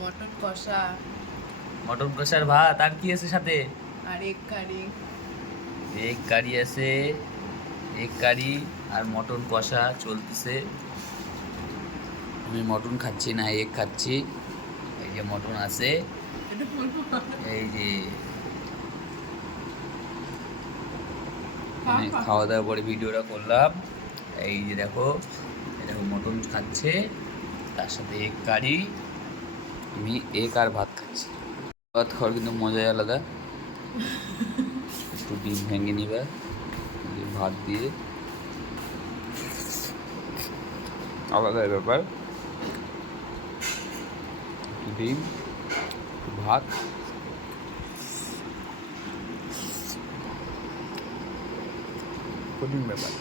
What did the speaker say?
Mutton কষা mutton কষার ভাত আর কি আছে সাথে? আর এগ কারি। এগ কারি আছে, এগ কারি আর মটন কষা চলতেছে। আমি মটন খাচ্ছি না, এগ খাচ্ছি। এই যে মটন আছে, এটা বলবো এই যে মানে খাওয়া দাওয়ার পরে ভিডিওটা করলাম। এই যে দেখো, এই দেখো মটন খাচ্ছে, তার সাথে এগ কারি। আমি এগ আর ভাত খাচ্ছি। ভাত খাওয়ার কিন্তু মজাই আলাদা। একটু ডিম ভেঙে নিবা ভাত দিয়ে, আলাদাই ব্যাপার। একটু ডিম, একটু ভাত, কঠিন ব্যাপার।